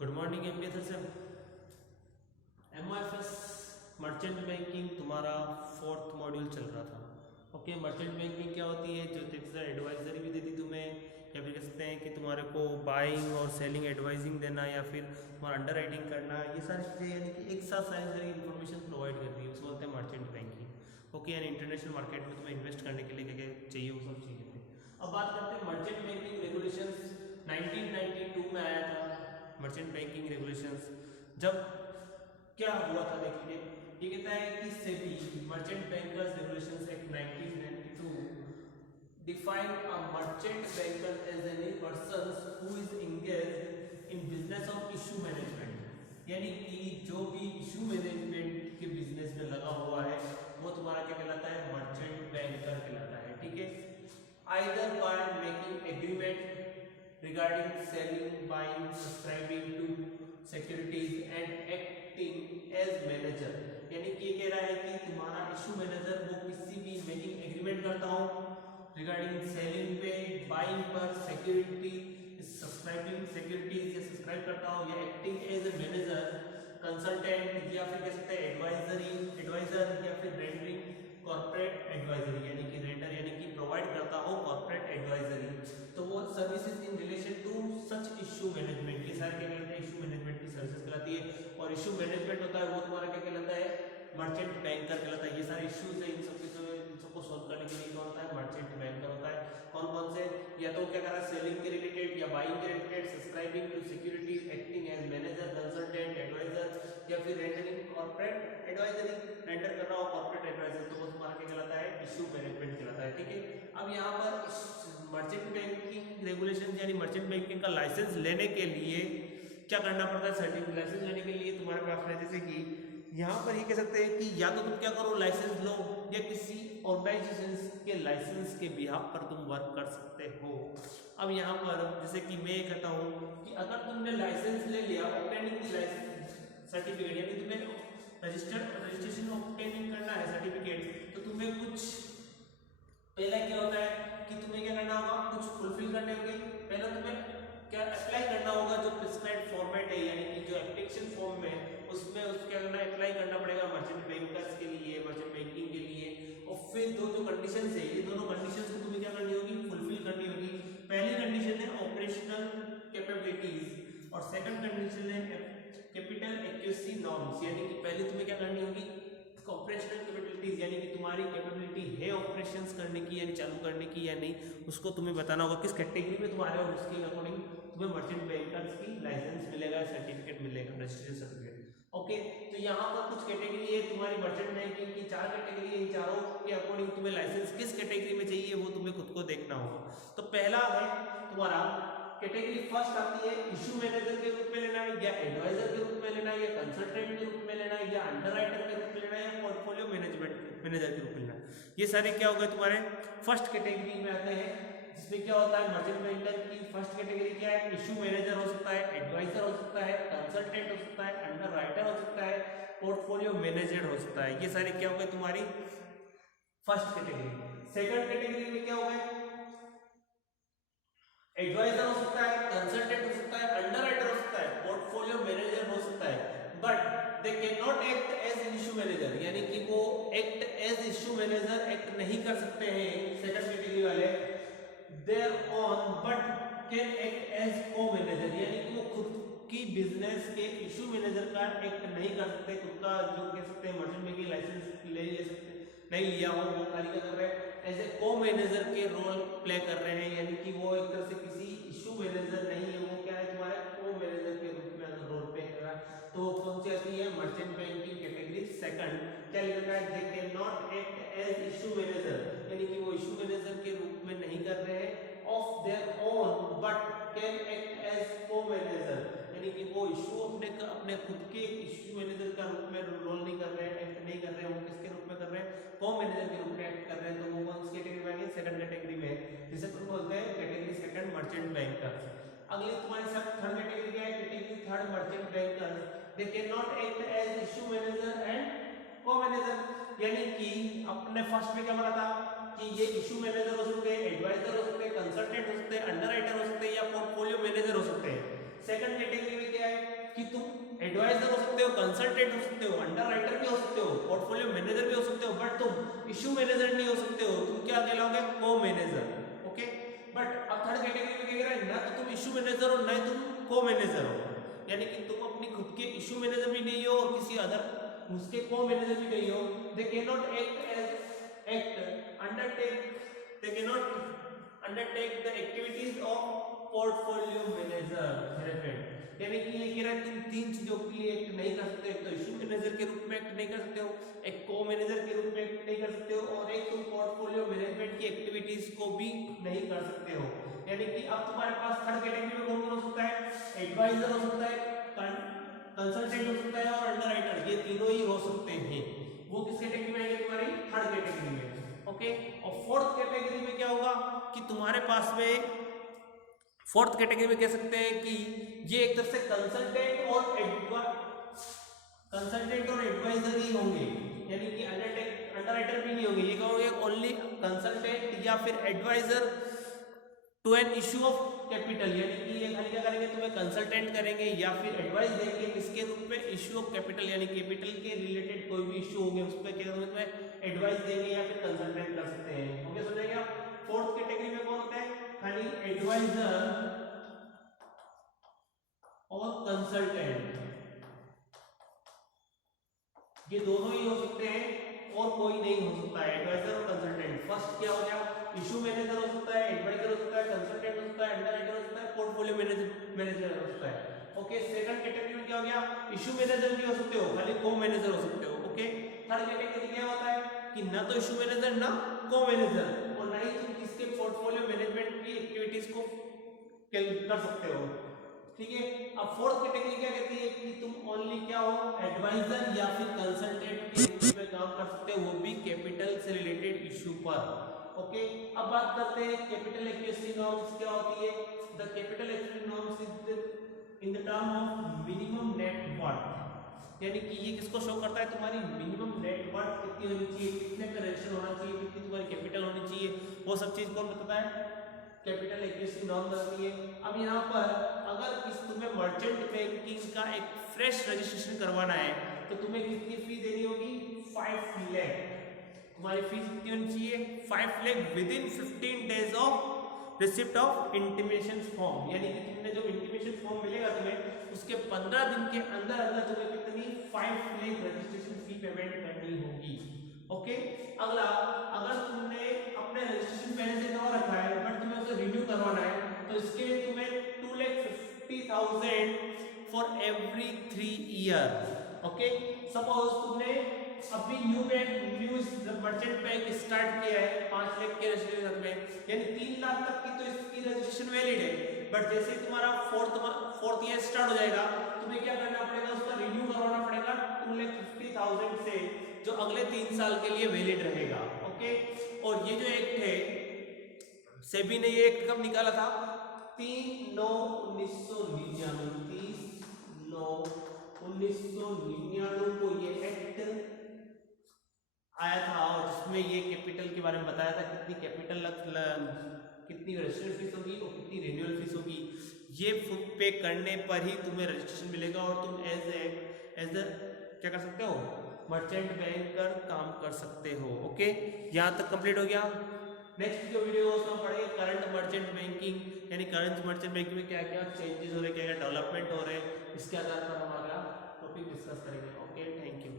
Good morning MBA sir. MIFS merchant banking तुम्हारा fourth module चल रहा था। ओके, मर्चेंट बैंकिंग क्या होती है? जो तेरे एडवाइजरी भी देती तुम्हें, या फिर कह सकते हैं कि तुम्हारे को बाइंग और सेलिंग एडवाइजिंग देना, या फिर तुम्हारा अंडर राइटिंग करना, ये सारी चीज़ें यानी कि एक साथ सारी इन्फॉर्मेशन प्रोवाइड करती है, उसको बोलते हैं मर्चेंट बैंकिंग। ओके, यानी इंटरनेशनल मार्केट में तुम्हें इन्वेस्ट करने के लिए क्या क्या चाहिए, वो सब चीज़ें थी। अब बात करते हैं मर्चेंट बैंकिंग रेगुलेशंस 1992 में आया था। मर्चेंट बैंकिंग रेगुलेशंस जब क्या हुआ था देखिए, ये कहता है कि SEBI merchant bankers regulations act 1992 define a merchant banker as any person who is engaged in business of issue management, यानी कि जो भी इशू मैनेजमेंट के बिजनेस में लगा हुआ है वो तुम्हारा क्या कहलाता है? मर्चेंट बैंकर कहलाता है। ठीक है, either by making agreement regarding selling, buying, subscribing to securities and acting as manager, यानी कि ये कह रहा है कि तुम्हारा इशू मैनेजर वो किसी भी मेकिंग एग्रीमेंट करता हो रिगार्डिंग सेलिंग पे, बाइंग पर, सिक्योरिटी सब्सक्राइबिंग सिक्योरिटीज या सब्सक्राइब करता हो, या acting as a manager, consultant, या फिर कह सकते हैं एडवाइजर, या फिर रेंडरिंग कॉर्पोरेट एडवाइजरी, यानी कि रेंडर यानी कि प्रोवाइड करता हो कॉर्पोरेट एडवाइजरी, तो वो services in relation to such issue management, ये सारे क्या कहलाते हैं? इशू मैनेजमेंट की सर्विसेज कहलाती है। और इशू मैनेजमेंट होता है वो तुम्हारा क्या कहलाता है? मर्चेंट बैंकर कहलाता है। ये सारे इश्यूज है, इन सबको सॉल्व करने के लिए कौन होता है? मर्चेंट बैंकर होता है। कौन कौन से? या तो क्या कर रहा है? सेलिंग के रिलेटेड, या बाइंग के related, subscribing to securities, acting as manager, consultant, adviser, या फिर रेंडरिंग कॉर्पोरेट एडवाइजरी, रेंडर कर रहा हो कॉर्पोरेट एडवाइजर, तो वो तुम्हारा क्या कहलाता है? इशू मैनेजमेंट कहलाता है। ठीक है, अब यहाँ पर मर्चेंट बैंकिंग रेगुलेशन यानी मर्चेंट बैंकिंग का लाइसेंस लेने के लिए क्या करना पड़ता है? सर्टिफिकेट लाइसेंस लेने के लिए तुम्हारे पास है, जैसे कि यहाँ पर ये कह सकते हैं कि या तो तुम क्या करो, लाइसेंस लो, या किसी ऑर्गेनाइजेशन के लाइसेंस के बिहाफ पर तुम वर्क कर सकते हो। अब यहाँ पर जैसे कि मैं कहता हूँ कि अगर तुमने लाइसेंस ले लिया, ऑब्टेनिंग की लाइसेंस सर्टिफिकेट, यानी तुम्हें रजिस्ट्रेशन ऑब्टेनिंग करना है सर्टिफिकेट, तो तुम्हें कुछ पहला क्या होता है कि तुम्हें क्या करना होगा? कुछ फुलफिल करने होंगे। पहला तुम्हें क्या अप्लाई करना होगा? जो प्रिस्क्राइब्ड फॉर्मेट है, यानी कि जो एप्लीकेशन फॉर्म में उसमें उसको क्या करना है? अप्लाई करना पड़ेगा मर्चेंट बैंकर्स के लिए, मर्चेंट बैंकिंग के लिए। और फिर दो जो कंडीशंस है, ये दोनों कंडीशंस को तुम्हें क्या करनी होगी? फुलफिल करनी होगी। पहली कंडीशन है ऑपरेशनल कैपेबिलिटीज, और सेकंड कंडीशन है कैपिटल एक्यूरेसी नॉर्म्स, यानी कि पहले तुम्हें क्या करनी होगी? ऑपरेशनल कैपेबिलिटीज, यानी कि तुम्हारी कैपेबिलिटी है ऑपरेशंस करने की, यानी चालू करने की या नहीं, उसको तुम्हें बताना होगा किस कैटेगरी में तुम्हारे, और उसके अकॉर्डिंग तुम्हें मर्चेंट बैंकर्स की लाइसेंस मिलेगा, सर्टिफिकेट मिलेगा, रजिस्ट्रेशन सर्टिफिकेट। ओके, तो यहाँ पर कुछ कैटेगरी है तुम्हारी मर्चेंट बैंकिंग की, 4 कैटेगरी है, इन चारों के अकॉर्डिंग तुम्हें लाइसेंस किस कैटेगरी में चाहिए वो तुम्हें खुद को देखना होगा। तो पहला है तुम्हारा कैटेगरी फर्स्ट आती है इशू मैनेजर के रूप में लेना है, या एडवाइजर के रूप में लेना है, या कंसल्टेंट के रूप में लेना है, या अंडरराइटर के रूप में लेना है, या पोर्टफोलियो मैनेजर के रूप में लेना है। ये सारे क्या हो गए तुम्हारे फर्स्ट कैटेगरी में आते हैं, जिसमें क्या होता है? मर्चेंट बैंकर की फर्स्ट कैटेगरी क्या है? इशू मैनेजर हो सकता है, एडवाइजर हो सकता है, कंसल्टेंट हो सकता है, अंडरराइटर हो सकता है, पोर्टफोलियो मैनेजर हो सकता है। ये सारे क्या हो गए तुम्हारी फर्स्ट कैटेगरी। सेकंड कैटेगरी में क्या हो गए? एडवाइजर हो सकता है, कंसल्टेंट हो सकता है, अंडरराइटर हो सकता है, पोर्टफोलियो मैनेजर हो सकता है, but they can not act as issue manager, यानी कि वो act as issue manager act नहीं कर सकते हैं सेकंड कैटेगरी वाले, there on but can act as co manager, यानी कि वो खुद की बिजनेस के इशू मैनेजर का एक्ट नहीं कर सकते, खुद का जो कह सकते हैं मर्चेंट बैंकिंग लाइसेंस ले सकते नहीं लिया हो, वो खाली क्या कर रहे हैं? एज ए को मैनेजर के रोल प्ले कर रहे हैं, यानी कि वो एक तरह से किसी इशू मैनेजर नहीं है, वो क्या है? तुम्हारे को मैनेजर के रूप में अगर रोल प्ले कर रहा है, तो वो कौन सी आती है? Merchant banking category second. क्या लिखा है? They can not act as issue manager, यानी कि वो इशू मैनेजर के रूप में नहीं कर रहे हैं of their own, but can act as co manager, यानी कि वो इशू अपने खुद के इशू मैनेजर का रूप में रोल नहीं कर रहे हैं, एक्ट नहीं कर रहे हैं, वो किसके रूप में कर रहे हैं? को मैनेजर के रूप में एक्ट कर रहे हैं। तो वो कौन सी कैटेगरी में आएंगे? सेकंड कैटेगरी में, जिसे तुम बोलते हैं कैटेगरी सेकंड मर्चेंट बैंकर। अगली तुम्हारी सब थर्ड कैटेगरी क्या है? Category third merchant banker, they can not act as issue manager and को मैनेजर, यानी कि अपने फर्स्ट में क्या बोला था कि ये इशू मैनेजर हो सकते हैं, एडवाइजर हो सकते हैं, कंसल्टेंट हो सकते हैं, अंडरराइटर हो सकते हैं, या पोर्टफोलियो मैनेजर हो सकते हैं। सेकंड कैटेगरी में क्या है? कंसल्टेंट हो सकते हो, अंडर राइटर भी हो सकते हो, पोर्टफोलियो मैनेजर भी हो सकते हो, बट तुम इशू मैनेजर नहीं हो सकते हो। तुम क्या कहलाओगे? को मैनेजर। ओके, बट अब थर्ड कैटेगरी में क्या कह रहा है, ना तो तुम इशू मैनेजर हो, ना तुम को मैनेजर हो, यानी कि तुम अपनी खुद के इशू मैनेजर भी नहीं हो और किसी अदर उसके को मैनेजर भी नहीं हो। They can not undertake the activities of portfolio manager, मेरे फ्रेंड। यानी कि ये कह रहा है तुम तीन चीजों के लिए एक्ट नहीं कर सकते। एक तो इशू मैनेजर के रूप में एक्ट नहीं कर सकते हो, एक को मैनेजर के रूप में एक्ट नहीं कर सकते हो, और एक तुम पोर्टफोलियो मैनेजमेंट की एक्टिविटीज को भी नहीं कर सकते हो। यानी कि अब तुम्हारे पास थर्ड कैटेगरी में कौन कौन हो सकता है? एडवाइजर हो सकता है, कंसल्टेंट हो सकता है और अंडर राइटर, ये तीनों ही हो सकते हैं। वो किस कैटेगरी में आएंगे? तुम्हारी थर्ड कैटेगरी में। ओके, और फोर्थ कैटेगरी में क्या होगा कि तुम्हारे पास में फोर्थ कैटेगरी में कह सकते हैं कि ये एक तरह से कंसल्टेंट और एडवाइजर ही होंगे, यानी कि अंडर राइटर भी नहीं होंगे। ये कहोगे ओनली कंसल्टेंट या फिर adviser to an issue of capital, यानी कि ये खाली क्या करेंगे? तुम्हें कंसल्टेंट करेंगे या फिर एडवाइस देंगे किसके रूप में? इशू ऑफ कैपिटल, यानी कैपिटल के रिलेटेड कोई भी इशू होंगे उस पर क्या करेंगे? तुम्हें एडवाइस देंगे या फिर कंसल्टेंट कर सकते हैं। ओके, समझ गया? फोर्थ कैटेगरी में कौन होता है? खाली एडवाइजर और कंसल्टेंट, ये दोनों ही हो सकते हैं और कोई नहीं हो सकता है, एडवाइजर और कंसल्टेंट। फर्स्ट क्या हो गया? इशू मैनेजर हो सकता है, एडवाइजर हो सकता है, कंसल्टेंट हो सकता है, अंडर राइटर हो सकता है, पोर्टफोलियो मैनेजर हो सकता है। ओके, सेकंड कैटेगरी में क्या हो गया? इशू मैनेजर भी हो सकते हो, खाली को मैनेजर हो सकते हो। ओके, थर्ड कैटेगरी क्या होता है कि ना तो इशू मैनेजर ना को मैनेजर, और ना ही तुम किसके पोर्टफोलियो मैनेजमेंट की एक्टिविटीज को कर सकते हो। ठीक है, अब फोर्थ कैटेगरी क्या कहती है कि तुम ओनली क्या हो? एडवाइजर या फिर कंसल्टेंट के रूप में काम कर सकते हो, वो भी कैपिटल से रिलेटेड इशू पर। ओके, अब बात करते हैं कैपिटल एक्यूरेसी नॉर्म्स क्या होती है। The capital accuracy norms is in the term of minimum net worth, यानी कि ये किसको शो करता है? तुम्हारी मिनिमम नेट वर्थ कितनी होनी चाहिए, कितने का रेशियो होना चाहिए, कितनी तुम्हारी कैपिटल होनी चाहिए, वो सब चीज कौन बताता है? कैपिटल एक्यूरेसी नॉर्म बनती है। अब यहाँ पर अगर तुम्हें मर्चेंट बैंकिंग का एक फ्रेश रजिस्ट्रेशन करवाना है तो तुम्हें कितनी फी देनी होगी? 5 लाख। तुम्हारी फीस कितनी होनी चाहिए? 5 lakh with in 15 days of receipt of intimation form, यानी कि तुमने जो इंटीमेशन फॉर्म मिलेगा तुम्हें उसके 15 दिन के अंदर अंदर तुम्हें कितनी 5 लाख रजिस्ट्रेशन फी पेमेंट करनी होगी। ओके, अगला, अगर तुमने अपने रजिस्ट्रेशन पहले से करवा रखा है बट तुम्हें उसे रिन्यू करवाना है तो इसके लिए तुम्हें 2,50,000 for every 3 year. Okay, suppose तुमने अभी न्यू मर्चेंट बैंक स्टार्ट किया है 5 लाख के रजिस्ट्रेशन में, यानी 3 लाख तक की तो इसकी रजिस्ट्रेशन वैलिड है, बट जैसे ही तुम्हारा फोर्थ ईयर स्टार्ट हो जाएगा तुम्हें क्या करना पड़ेगा? उसका रिन्यू करवाना पड़ेगा 2,50,000 से, जो अगले 3 साल के लिए वैलिड रहेगा। ओके, और ये जो एक्ट है सेबी ने ये एक्ट कब निकाला था? 3/9/1999, 30/9/1999 को ये एक्ट आया था, और जिसमें ये कैपिटल के बारे में बताया था कितनी कैपिटल कितनी रजिस्ट्रेशन फीस होगी और कितनी रिन्यूअल फीस होगी। ये पे करने पर ही तुम्हें रजिस्ट्रेशन मिलेगा और तुम एज ए क्या कर सकते हो? मर्चेंट बैंकर काम कर सकते हो। ओके, यहाँ तक कंप्लीट हो गया। नेक्स्ट जो वीडियो है उसमें पढ़ेंगे करंट मर्चेंट बैंकिंग, यानी करंट मर्चेंट बैंकिंग में क्या क्या चेंजेस हो रहे हैं, क्या क्या डेवलपमेंट हो रहे हैं, इसके आधार पर हमारा टॉपिक डिस्कस करेंगे। Okay, thank you.